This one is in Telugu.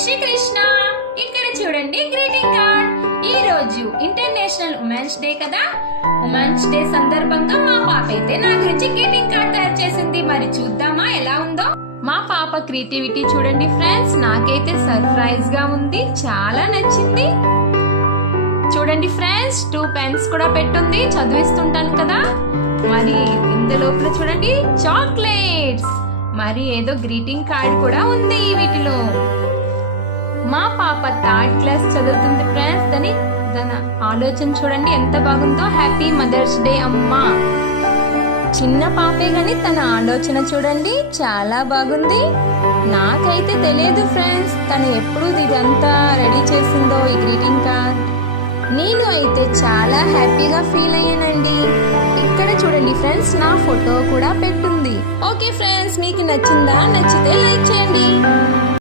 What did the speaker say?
శ్రీ కృష్ణ. ఇక్కడ చూడండి గ్రీటింగ్ కార్డ్. ఈ రోజు ఇంటర్నేషనల్ ఉమెన్స్ డే కదా. ఉమెన్స్ డే సందర్భంగా మా పాప అయితే నా గురించి గ్రీటింగ్ కార్డ్ తయారు చేసింది. మరి చూద్దామా ఎలా ఉందో. మా పాప క్రియేటివిటీ చూడండి ఫ్రెండ్స్, నాకైతే సర్ప్రైజ్ గా ఉంది, చాలా నచ్చింది. చూడండి ఫ్రెండ్స్, 2 పెన్స్ కూడా పెట్టుంది, చదివిస్తుంటాను కదా. మరి ఇందులోపల చూడండి చాక్లెట్స్, మరి ఏదో గ్రీటింగ్ కార్డ్ కూడా ఉంది వీటిలో. మా పాప 3rd క్లాస్ చదువుతుంది ఫ్రెండ్స్. తన ఆలోచన చూడండి ఎంత బాగుందో. హ్యాపీ మదర్స్ డే అమ్మా. చిన్న పాపే గాని తన ఆలోచన చూడండి చాలా బాగుంది. నాకైతే తెలియదు ఫ్రెండ్స్, తను ఎప్పుడు ఇదంతా రెడీ చేసిందో ఈ గ్రీటింగ్ కార్డ్. నేను అయితే చాలా హ్యాపీగా ఫీల్ అయ్యానండి. ఇక్కడ చూడండి ఫ్రెండ్స్, నా ఫోటో కూడా పెట్టుంది. ఓకే ఫ్రెండ్స్, మీకు నచ్చిందా? నచ్చితే లైక్ చేయండి.